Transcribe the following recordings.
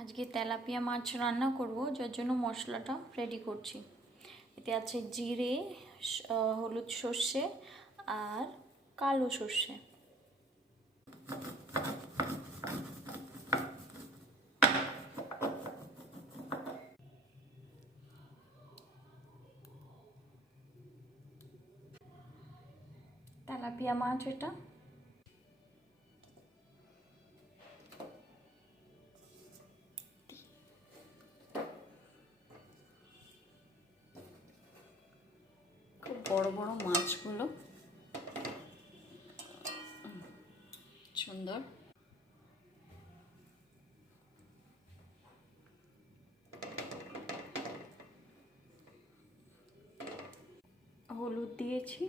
আজকে তেলাপিয়া মাছ রান্না করব, যার জন্য মশলাটা রেডি করছি। এতে আছে জিরে, হলুদ সর্ষে আর কালো সর্ষে। তেলাপিয়া মাছ এটা। খুব বড় বড় মাছগুলো, সুন্দর। হলুদ দিয়েছি,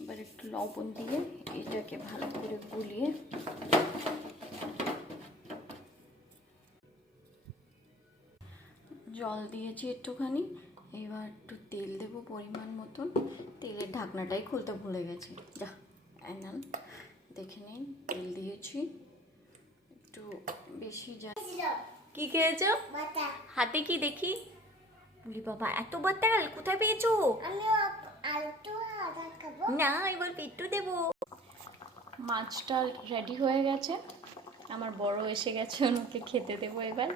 এবার একটু লবণ দিয়ে এটাকে ভালো করে গুলিয়ে জল দিয়েছি একটুখানি। এবার একটু তেল দেবো পরিমাণ মতন। তেলের ঢাকনাটাই খুলতে ভুলে গেছি, যা এনাম দেখে নিন। তেল দিয়েছি একটু বেশি। যা কি খেয়েছো? হাতে কি দেখি? বলি বাবা, এত বাতাল কোথায় পেয়েছো? না, এবার পেট্টু দেবো। মাছটা রেডি হয়ে গেছে, আমার বড় এসে গেছে, ওনাকে খেতে দেবো এবার।